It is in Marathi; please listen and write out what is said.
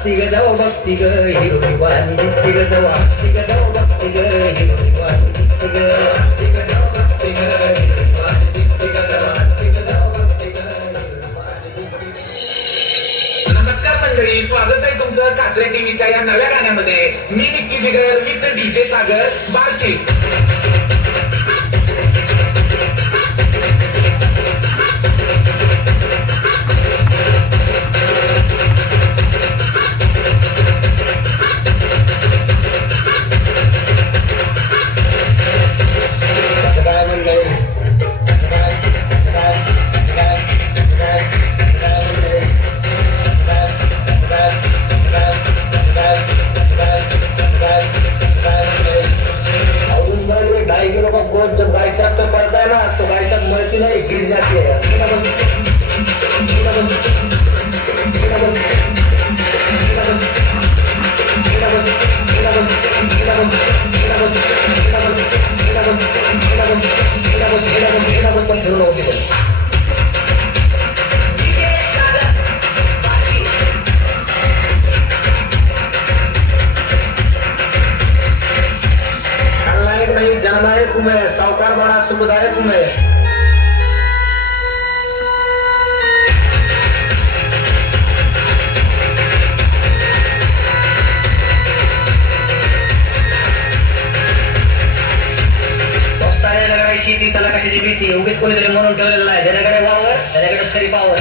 हस्ती ग जाऊ बघती ग हिरोई वाणी दिसती ग जाऊ हस्ती ग जाऊ बघती ग हिरोई वाणी दिसती ग हस्ती ग जाऊ बघती ग हिरोई वाणी दिसती ग जाऊ हस्ती ग जाऊ बघती ग हिरोई वाणी दिसती ग. नमस्कार मंडळी, स्वागत आहे तुमचं कासरे टीव्हीच्या या नव्या गाण्यामध्ये. मी निक्की जिगर विथ डीजे सागर बार्शी. जब गाय चाप पे पड़ता है ना तो गाय चाप मरती नहीं, गिर जाती है. जननायक हूँ मैं, साहूकार बड़ा सुखदायक हूँ मैं. शेती त्याला कशाची भीती, उगीच कोणीतरी म्हणून ठेवलेलं नाही. ज्याच्याकडे वावर त्याच्याकडे खरी पावर.